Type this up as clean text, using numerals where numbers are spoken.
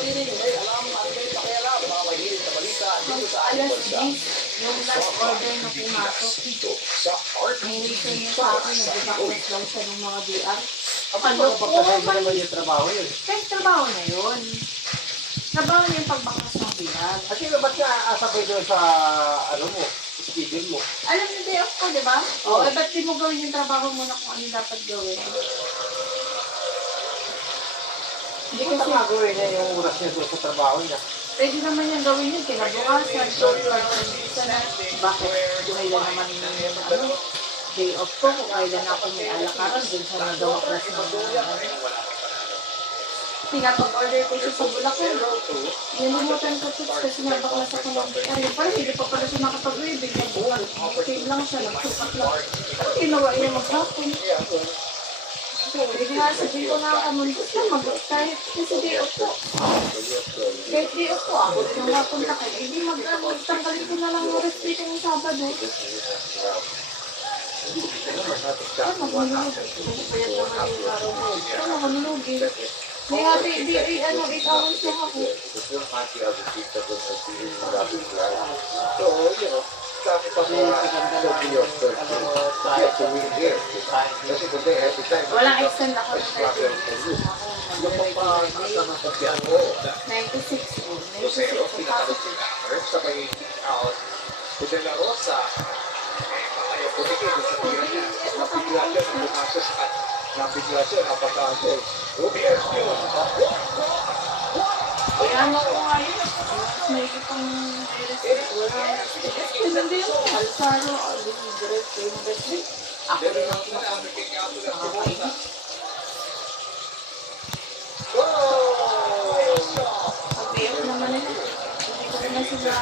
pakinig, may alam, ano may pakialam, mga mahilig na balita dito sa ating Alas bansa. 10, yung last order na pumasok. Dito sa Art May reason niya sa akin, nag-evacuate daw siya ng mga DR. Ano po naman yung trabaho yun? Kahit trabaho na yun. Trabaho niya yung pagbakas ng DR. At sino ba't ka asabay doon sa, ano mo, schedule mo? Alam niyo, day off ko, di ba? Oo. Eh, ba't di mo gawin yung trabaho mo na kung ano dapat gawin? Hindi ko gagawin niya yung oras niya doon sa trabaho niya. Pwede naman yung gawin yun, kinabukasan, isa na. Bakit? Kailan naman yung day off ko, kung kailan ako may alakaran, dun sa nagawa class ng pinapag-order ko siya sa Bulacan. Nilimutan ko ito kasi nabaklas ako ng ayun pala, hindi pa pala siya nakapag-webbing. Nag-booking lang siya, nagsukat lang. Ginawa niya maghapon. So, hindi nga sabihin ko na kamuntos na kahit kasi day off ko. Kahit day off ko, ako yung napunta kayo. Hindi tanggalin ko na lang yung respect ng Sabado. Ano, manulog. Ano, manulog eh. May hati, di, 8 hours lang ako. So, you know, dami pa Walang extend ako ng 30 minutes. yung pagpapasama sa piano. 96 oh. 96 Lucero, oh. pinaka-designer sa may out. De La Rosa, ayaw po tigil sa tira niya. Napigla siya ng bumasa sa kanya. Napigla siya, napakante. OBS yun. Kaya ano ko nga yun. May ipang wala. Hindi yung Alfaro, direct investment. Ako rin ang nakakainis. Pag-iyak naman nila. Hindi ko naman sila